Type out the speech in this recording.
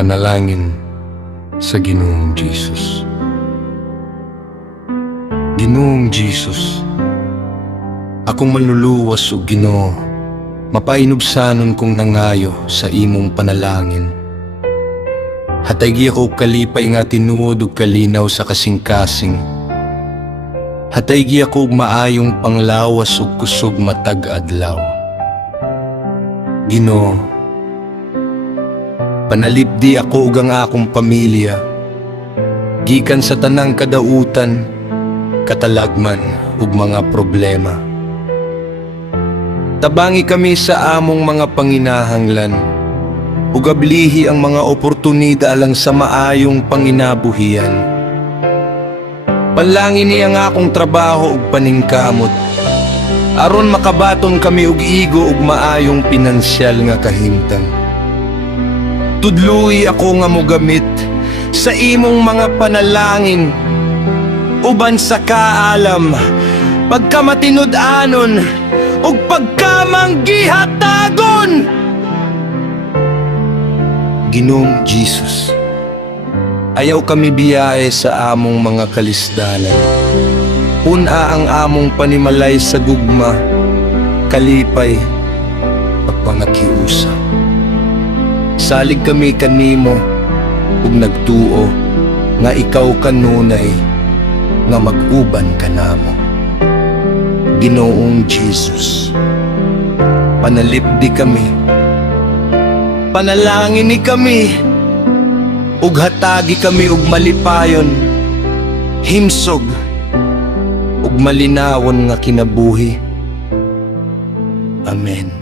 panalangin sa Ginoong Jesus. Ginoong Jesus, akong manluluwas o Ginoo, mapainubsanon kong nangayo sa imong panalangin. Hatay ako kalipay nga tinuod ug kalinaw sa kasing-kasing. Hatay ako maayong panglawas ug kusog matag adlaw. Ginoo, panalipdi ako ug ang akong pamilya gikan sa tanang kadautan, katalagman ug mga problema. Tabangi kami sa among mga panginahanglan ug ablihi ang mga oportunidad alang sa maayong panginabuhian. Panlangin ni ang akong trabaho ug paningkamot aron makabaton kami og igo ug maayong pinansyal nga kahimtang. Tudluy ako nga mogamit sa imong mga panalangin uban sa kaalam, pagkamatinud-anon ug pagkamanggihatagon. Ginoong Jesus, ayaw kami biyahe sa among mga kalisdanan. Una ang among panimalay sa gugma, kalipay, pagpangakiusa. Salig kami kanimo ug nagtuo nga ikaw kanunay nga mag-uban ka namo. Ginoong Jesus, panalipdi kami, panalangin ni kami, ug hatagi kami ug malipayon, himsog ug malinawon nga kinabuhi. Amen.